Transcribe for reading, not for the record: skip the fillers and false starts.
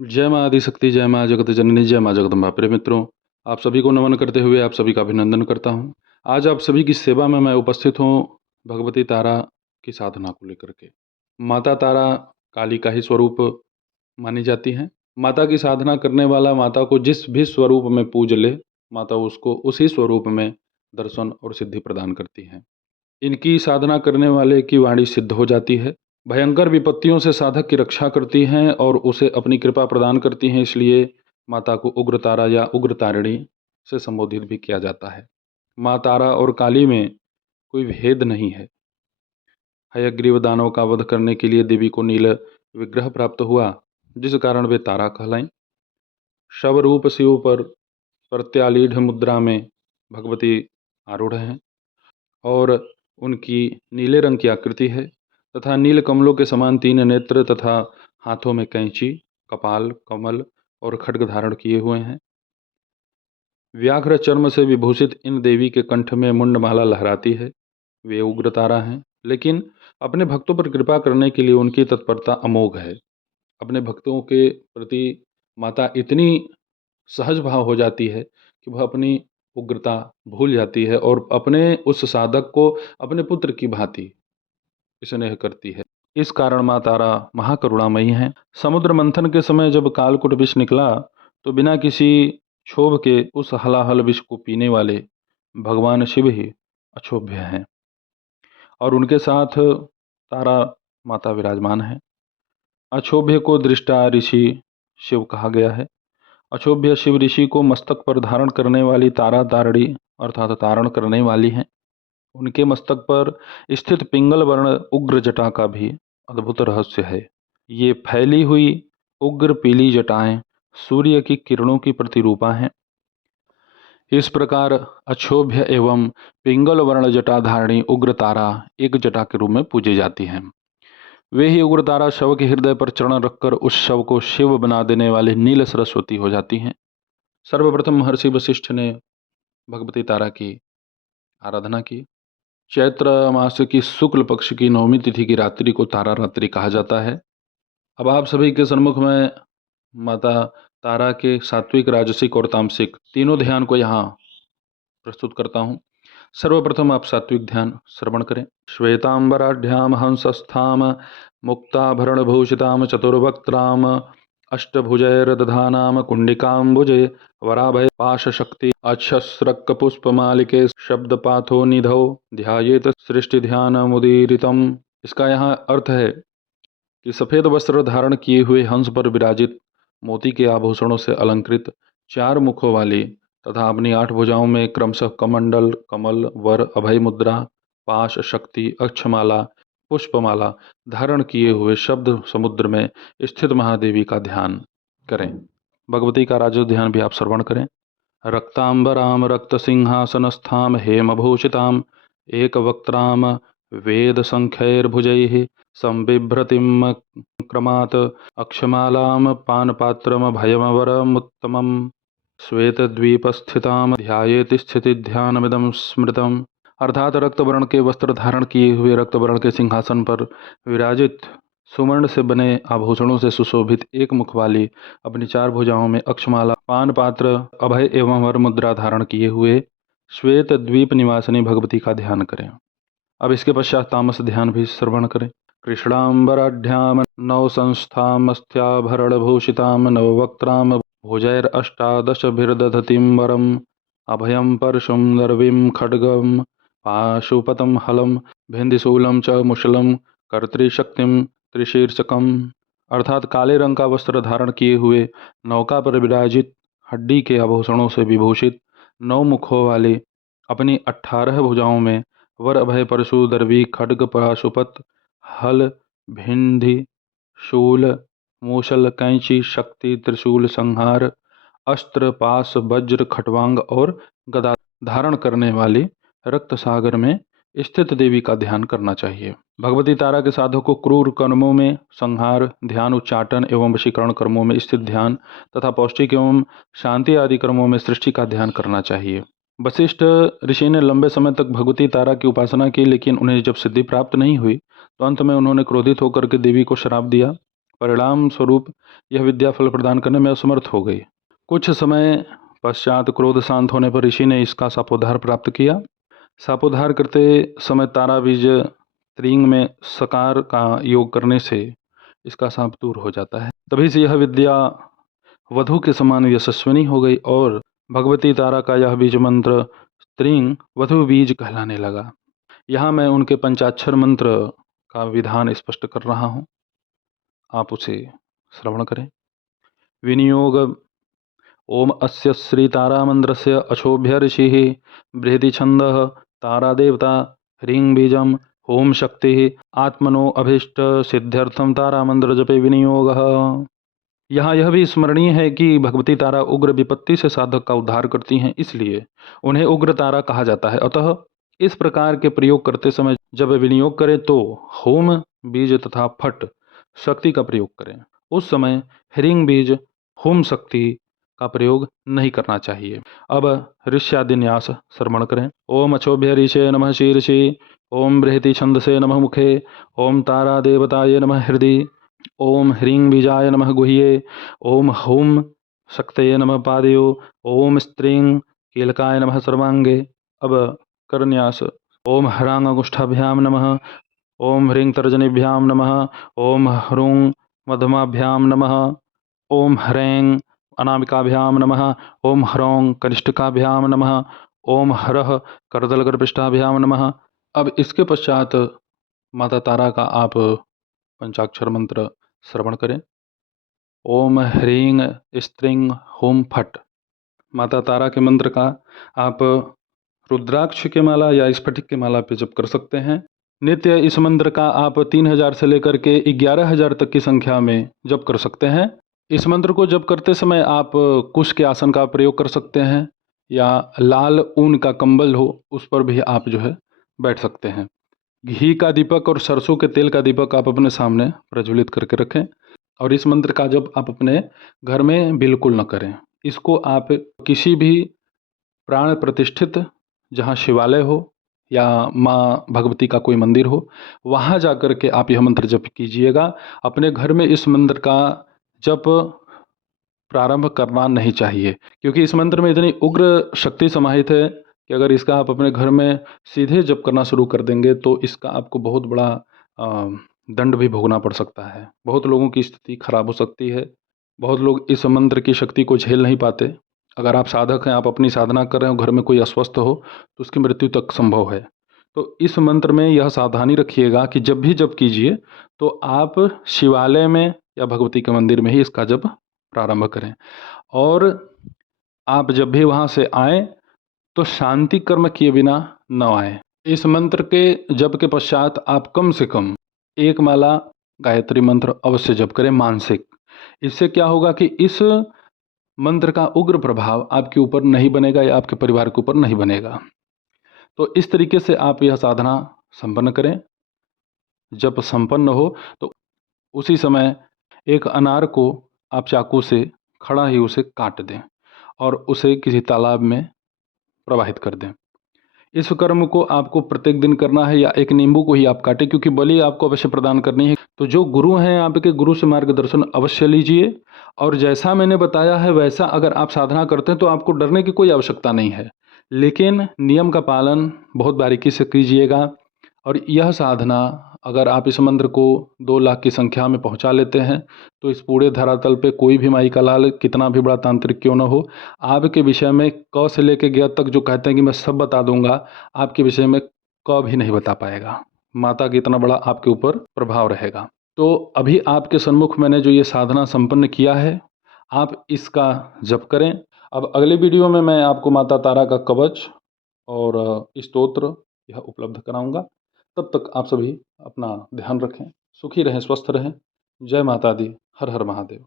जय माँ आदिशक्ति, जय माँ जगत जननी, जय माँ जगदम्बा। प्रिय मित्रों, आप सभी को नमन करते हुए आप सभी का अभिनंदन करता हूँ। आज आप सभी की सेवा में मैं उपस्थित हूँ भगवती तारा की साधना को लेकर के। माता तारा काली का ही स्वरूप मानी जाती हैं। माता की साधना करने वाला माता को जिस भी स्वरूप में पूज ले, माता उसको उसी स्वरूप में दर्शन और सिद्धि प्रदान करती हैं। इनकी साधना करने वाले की वाणी सिद्ध हो जाती है। भयंकर विपत्तियों से साधक की रक्षा करती हैं और उसे अपनी कृपा प्रदान करती हैं, इसलिए माता को उग्र तारा या उग्र तारिणी से संबोधित भी किया जाता है। माँ तारा और काली में कोई भेद नहीं है। हयग्रीव दानव का वध करने के लिए देवी को नील विग्रह प्राप्त हुआ, जिस कारण वे तारा कहलाईं। शव रूप शिव पर प्रत्यालीढ़ मुद्रा में भगवती आरूढ़ हैं और उनकी नीले रंग की आकृति है तथा नील कमलों के समान तीन नेत्र तथा हाथों में कैंची, कपाल, कमल और खड्ग धारण किए हुए हैं। व्याघ्र चर्म से विभूषित इन देवी के कंठ में मुंडमाला लहराती है। वे उग्र तारा हैं, लेकिन अपने भक्तों पर कृपा करने के लिए उनकी तत्परता अमोघ है। अपने भक्तों के प्रति माता इतनी सहज भाव हो जाती है कि वह अपनी उग्रता भूल जाती है और अपने उस साधक को अपने पुत्र की भांति स्नेह करती है। इस कारण माँ तारा महाकरुणामयी हैं। समुद्र मंथन के समय जब कालकूट विष निकला तो बिना किसी क्षोभ के उस हलाहल विष को पीने वाले भगवान शिव ही अक्षोभ्य हैं और उनके साथ तारा माता विराजमान है। अक्षोभ्य को दृष्टा ऋषि शिव कहा गया है। अक्षोभ्य शिव ऋषि को मस्तक पर धारण करने वाली तारा तारणी अर्थात तारण करने वाली हैं। उनके मस्तक पर स्थित पिंगल वर्ण उग्र जटा का भी अद्भुत रहस्य है। ये फैली हुई उग्र पीली जटाएं सूर्य की किरणों की प्रतिरूपा हैं। इस प्रकार अक्षोभ्य एवं पिंगल वर्ण जटाधारणी उग्र तारा एक जटा के रूप में पूजी जाती हैं। वे ही उग्र तारा शव के हृदय पर चरण रखकर उस शव को शिव बना देने वाले नील सरस्वती हो जाती हैं। सर्वप्रथम महर्षि वशिष्ठ ने भगवती तारा की आराधना की। चैत्र मास की शुक्ल पक्ष की नवमी तिथि की रात्रि को तारा रात्रि कहा जाता है। अब आप सभी के सन्मुख में माता तारा के सात्विक, राजसिक और तामसिक तीनों ध्यान को यहाँ प्रस्तुत करता हूँ। सर्वप्रथम आप सात्विक ध्यान श्रवण करें। श्वेतांबराढ्याम हंसस्थाम मुक्ताभरणभूषिताम चतुर्वक्त्राम अष्टभुजैर्दधानाम कुंडिकाम्बुजे वराभय पाशशक्ति अक्षस्रक पुष्पमालिके शब्दपाथो निधौ ध्यायेत सृष्टि ध्यान मुदीरितम। इसका यहाँ अर्थ है कि सफेद वस्त्र धारण किए हुए हंस पर विराजित, मोती के आभूषणों से अलंकृत, चार मुखों वाली तथा अपनी आठ भुजाओं में क्रमशः कमंडल, कमल, वर, अभय मुद्रा, पाश, शक्ति, अक्षमाला, पुष्पमाला धारण किए हुए शब्द समुद्र में स्थित महादेवी का ध्यान करें। भगवती का राजस ध्यान भी आप श्रवण करें। रक्तांबराम रक्त सिंहासनस्थाम हेमभूषिताम एकवक्त्राम वेद संख्यैर्भुजैः संबिभ्रतिम क्रमात् अक्षमालाम पानपात्रमभयमवरमुत्तमम् श्वेतद्वीपस्थिताम ध्यायेति स्थितिध्यानमिदं स्मृतम्। अर्थात रक्तवर्ण के वस्त्र धारण किए हुए रक्तवर्ण के सिंहासन पर विराजित, सुवर्ण से बने आभूषणों से सुशोभित, एक मुख वाली, अपनी चार भुजाओं में अक्षमाला, पान पात्र, अभय एवं वर मुद्रा धारण किए हुए श्वेत द्वीप निवासिनी भगवती का ध्यान करें। अब इसके पश्चात तामस ध्यान भी श्रवण करें। कृष्णांबराढ्याम नव संस्थामस्थ्याभरण भूषिताम नववक्त्राम भुजैरष्टादशभिर्दधतीं वरम अभयं परशुं दर्वीं खड्गं पाशुपतं हलं भिन्दिशूलं च मुशलं कर्तृशक्तिं त्रिशीर्षकम्। अर्थात काले रंग का वस्त्र धारण किए हुए, नौका पर विराजित, हड्डी के आभूषणों से विभूषित, नौ मुखों वाले, अपनी 18 भुजाओं में वर, अभय, परशु, दर्वी, खड्ग, पाशुपत, हल, भिंधि, शूल, मूसल, कैंची, शक्ति, त्रिशूल, संहार, अस्त्र, पास, वज्र, खटवांग और गदा धारण करने वाली रक्त सागर में स्थित देवी का ध्यान करना चाहिए। भगवती तारा के साधक को क्रूर कर्मों में संहार, ध्यान, उच्चाटन एवं वशीकरण कर्मों में स्थित ध्यान तथा पौष्टिक एवं शांति आदि कर्मों में सृष्टि का ध्यान करना चाहिए। वशिष्ठ ऋषि ने लंबे समय तक भगवती तारा की उपासना की, लेकिन उन्हें जब सिद्धि प्राप्त नहीं हुई तो अंत में उन्होंने क्रोधित होकर के देवी को श्राप दिया। परिणाम स्वरूप यह विद्या फल प्रदान करने में असमर्थ हो गई। कुछ समय पश्चात क्रोध शांत होने पर ऋषि ने इसका शापोद्धार प्राप्त किया। शापोद्धार करते समय तारा बीज त्रिंग में सकार का योग करने से इसका शाप दूर हो जाता है। तभी से यह विद्या वधु के समान यशस्विनी हो गई और भगवती तारा का यह बीज मंत्र त्रिंग वधु बीज कहलाने लगा। यहाँ मैं उनके पंचाक्षर मंत्र का विधान स्पष्ट कर रहा हूँ, आप उसे श्रवण करें। विनियोग ओम अस्य श्री तारा मंत्रस्य अशोभ्य ऋषि बृहति छंदः तारा देवता ह्रीं बीजम ओम शक्ति आत्मनो अभीष्ट सिद्ध्यर्थम तारा मंत्र जपे विनियोगः। यहाँ यह भी स्मरणीय है कि भगवती तारा उग्र विपत्ति से साधक का उद्धार करती हैं, इसलिए उन्हें उग्र तारा कहा जाता है। अतः इस प्रकार के प्रयोग करते समय जब विनियोग करें तो होम बीज तथा फट शक्ति का प्रयोग करें। उस समय ह्रीं बीज होम शक्ति का प्रयोग नहीं करना चाहिए। अब ऋष्यादिन्यास श्रवण करें। ओम अक्षोभ्य ऋषे नमः शीर्षि, ओम बृहति छंदसे नमः मुखे, ओम तारा देवताय नमः हृदि, ओम ह्रीं बीजाय नमः गुह्ये, ओम हुम शक्तये नमः पादयो, ओम स्त्रीं कीलकाय नमः सर्वांगे। अब करन्यास। ओम ह्रां अंगुष्ठाभ्याम नमः, ओम ह्रीं तर्जनीभ्याम नमः, ओम ह्रूं मध्यमाभ्याम नमः, ओम ह्रैं अनामिकाभ्याम नमः, ओम ह्रौं कनिष्ठिकाभ्याम नमः, ओम ह्रः करदलगर्भिष्ठाभ्याम नमः। अब इसके पश्चात माता तारा का आप पंचाक्षर मंत्र श्रवण करें। ओम ह्रीं स्त्रीं हुम फट। माता तारा के मंत्र का आप रुद्राक्ष के माला या स्फटिक के माला पे जप कर सकते हैं। नित्य इस मंत्र का आप 3000 से लेकर के 11000 तक की संख्या में जप कर सकते हैं। इस मंत्र को जप करते समय आप कुश के आसन का प्रयोग कर सकते हैं या लाल ऊन का कंबल हो उस पर भी आप जो है बैठ सकते हैं। घी का दीपक और सरसों के तेल का दीपक आप अपने सामने प्रज्वलित करके रखें और इस मंत्र का जप आप अपने घर में बिल्कुल न करें। इसको आप किसी भी प्राण प्रतिष्ठित जहाँ शिवालय हो या माँ भगवती का कोई मंदिर हो वहाँ जा कर के आप यह मंत्र जप कीजिएगा। अपने घर में इस मंत्र का जप प्रारंभ करना नहीं चाहिए, क्योंकि इस मंत्र में इतनी उग्र शक्ति समाहित है कि अगर इसका आप अपने घर में सीधे जप करना शुरू कर देंगे तो इसका आपको बहुत बड़ा दंड भी भोगना पड़ सकता है। बहुत लोगों की स्थिति खराब हो सकती है। बहुत लोग इस मंत्र की शक्ति को झेल नहीं पाते। अगर आप साधक हैं, आप अपनी साधना कर रहे हो, घर में कोई अस्वस्थ हो तो उसकी मृत्यु तक संभव है। तो इस मंत्र में यह सावधानी रखिएगा कि जब भी जप कीजिए तो आप शिवालय में या भगवती के मंदिर में ही इसका जप प्रारंभ करें और आप जब भी वहाँ से आएँ तो शांति कर्म किए बिना न आएँ। इस मंत्र के जप के पश्चात आप कम से कम 1 माला गायत्री मंत्र अवश्य जप करें मानसिक। इससे क्या होगा कि इस मंत्र का उग्र प्रभाव आपके ऊपर नहीं बनेगा या आपके परिवार के ऊपर नहीं बनेगा। तो इस तरीके से आप यह साधना संपन्न करें। जब संपन्न हो तो उसी समय एक अनार को आप चाकू से खड़ा ही उसे काट दें और उसे किसी तालाब में प्रवाहित कर दें। इस कर्म को आपको प्रत्येक दिन करना है या एक नींबू को ही आप काटें, क्योंकि बलि आपको अवश्य प्रदान करनी है। तो जो गुरु हैं आपके, गुरु से मार्गदर्शन अवश्य लीजिए और जैसा मैंने बताया है वैसा अगर आप साधना करते हैं तो आपको डरने की कोई आवश्यकता नहीं है, लेकिन नियम का पालन बहुत बारीकी से कीजिएगा। और यह साधना अगर आप इस मंत्र को 2 लाख की संख्या में पहुंचा लेते हैं तो इस पूरे धरातल पे कोई भी माई का लाल कितना भी बड़ा तांत्रिक क्यों न हो, आपके विषय में क से लेके ग तक जो कहते हैं कि मैं सब बता दूंगा, आपके विषय में क भी नहीं बता पाएगा। माता का इतना बड़ा आपके ऊपर प्रभाव रहेगा। तो अभी आपके सन्मुख मैंने जो ये साधना संपन्न किया है, आप इसका जप करें। अब अगले वीडियो में मैं आपको माता तारा का कवच और स्तोत्र यह उपलब्ध कराऊंगा। तब तक आप सभी अपना ध्यान रखें, सुखी रहें, स्वस्थ रहें। जय माता दी, हर हर महादेव।